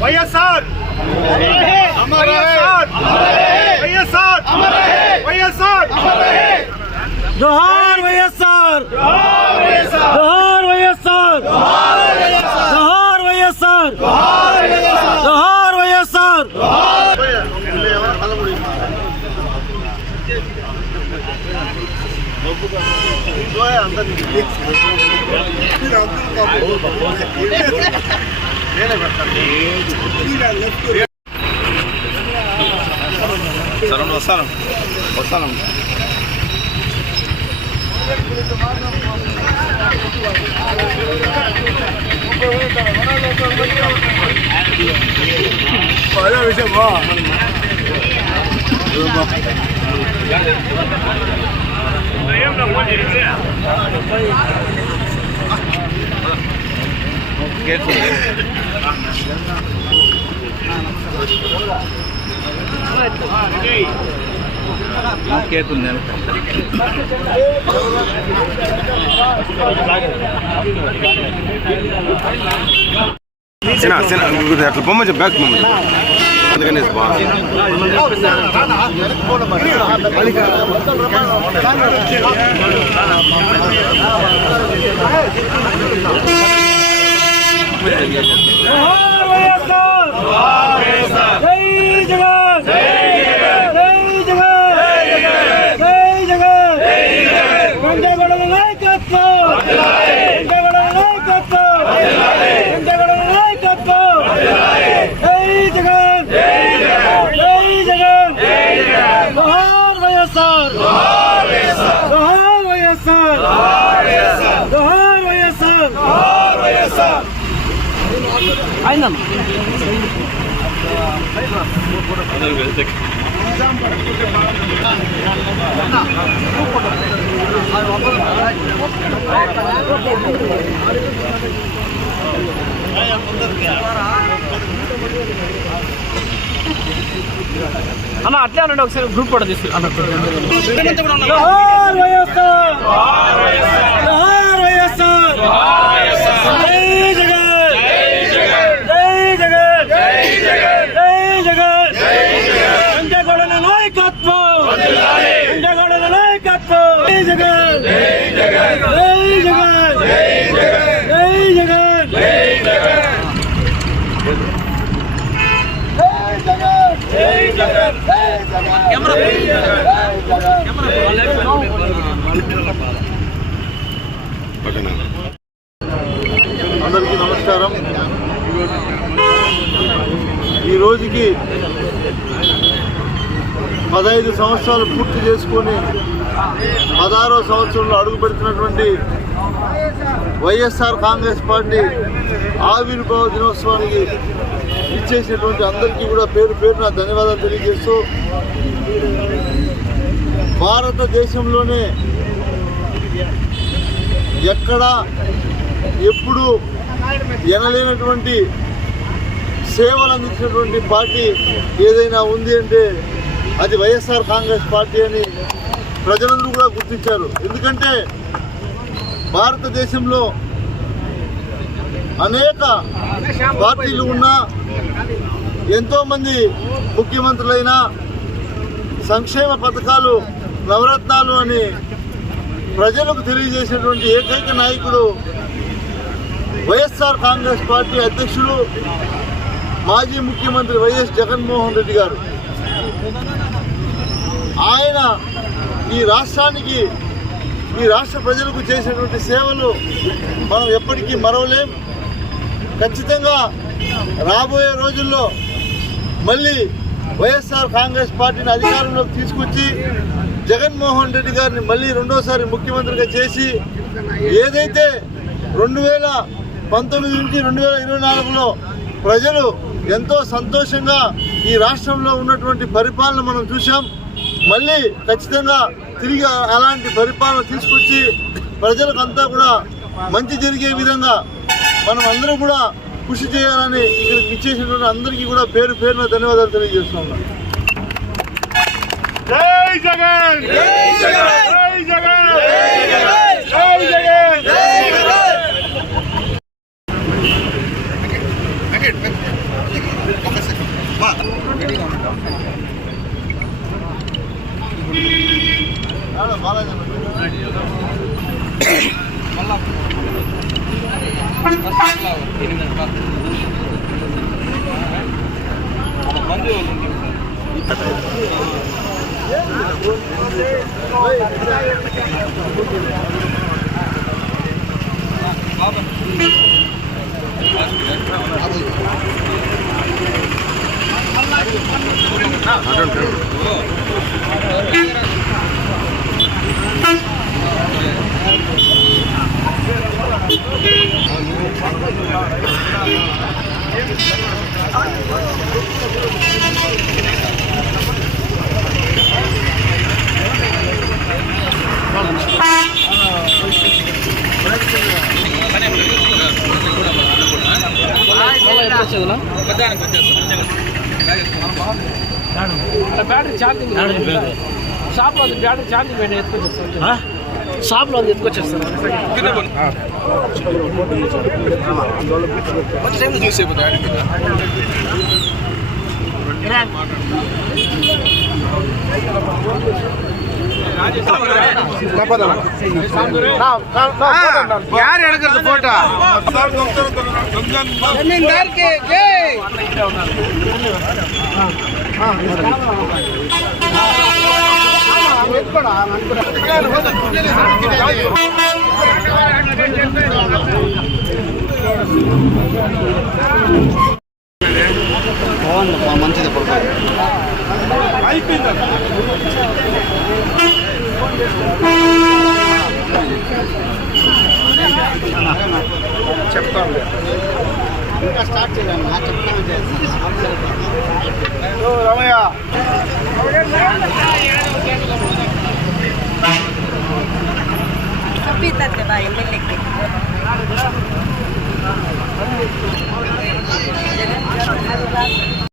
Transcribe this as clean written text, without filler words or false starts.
వైఎస్ఆర్ జోహార్ వైఎస్ఆర్, జోహార్ వైఎస్ఆర్, జోహార్ వైఎస్ఆర్, జోహార్ వైఎస్ఆర్. వస్తాను విషయం అట్లా బొమ్మ బ్యాక్ బొమ్మ అందుకనే అన్న అట్లే అనండి ఒకసారి గ్రూప్ కూడా తీసుకు. అందరికీ నమస్కారం. ఈ రోజుకి 15 సంవత్సరాలు పూర్తి చేసుకొని 16వ సంవత్సరంలో అడుగు పెడుతున్నటువంటి వైఎస్ఆర్ కాంగ్రెస్ పార్టీ ఆవిర్భావ దినోత్సవానికి ఇచ్చేసినటువంటి అందరికీ కూడా పేరు పేరున ధన్యవాదాలు తెలియజేస్తూ, భారతదేశంలోనే ఎక్కడా ఎప్పుడు ఎనలేనటువంటి సేవలు అందించినటువంటి పార్టీ ఏదైనా ఉంది అంటే అది వైఎస్ఆర్ కాంగ్రెస్ పార్టీ అని ప్రజలందరూ కూడా గుర్తించారు. ఎందుకంటే భారతదేశంలో అనేక పార్టీలు ఉన్నా, ఎంతోమంది ముఖ్యమంత్రులైనా సంక్షేమ పథకాలు నవరత్నాలు అని ప్రజలకు తెలియజేసినటువంటి ఏకైక నాయకుడు వైఎస్ఆర్ కాంగ్రెస్ పార్టీ అధ్యక్షుడు మాజీ ముఖ్యమంత్రి వైఎస్ జగన్మోహన్ రెడ్డి గారు. ఆయన ఈ రాష్ట్రానికి ఈ రాష్ట్ర ప్రజలకు చేసినటువంటి సేవలు మనం ఎప్పటికీ మరవలేం. ఖచ్చితంగా రాబోయే రోజుల్లో మళ్ళీ వైఎస్ఆర్ కాంగ్రెస్ పార్టీని అధికారంలోకి తీసుకొచ్చి జగన్మోహన్ రెడ్డి గారిని మళ్ళీ రెండోసారి ముఖ్యమంత్రిగా చేసి ఏదైతే 2019 నుంచి 2024లో ప్రజలు ఎంతో సంతోషంగా ఈ రాష్ట్రంలో ఉన్నటువంటి పరిపాలన మనం చూసాం. మళ్ళీ ఖచ్చితంగా తిరిగి అలాంటి పరిపాలన తీసుకొచ్చి ప్రజలకంతా కూడా మంచి జరిగే విధంగా మనం అందరూ కూడా కృషి చేయాలని ఇక్కడికి ఇచ్చేసినటువంటి అందరికీ కూడా పేరు పేరున ధన్యవాదాలు తెలియజేస్తున్నాం. జై జగన్, జై జగన్, జై జగన్, జై జగన్, జై జగన్. బ్యాటరీ ఛార్జింగ్ షాప్లో ఉంది, బ్యాటరీ ఛార్జింగ్ పెట్టి ఎత్తుకొచ్చేస్తాను. షాప్లో ఉంది, ఎత్తుకొచ్చేస్తాను. ಯಾರು ಹೇಳ್ಕರ್ದು ಫೋಟೋ మంచిది అయిపోయింది. చెప్తాను ఇంకా స్టార్ట్ చేయాలి. Ramaiah Kapitante ba yung electric?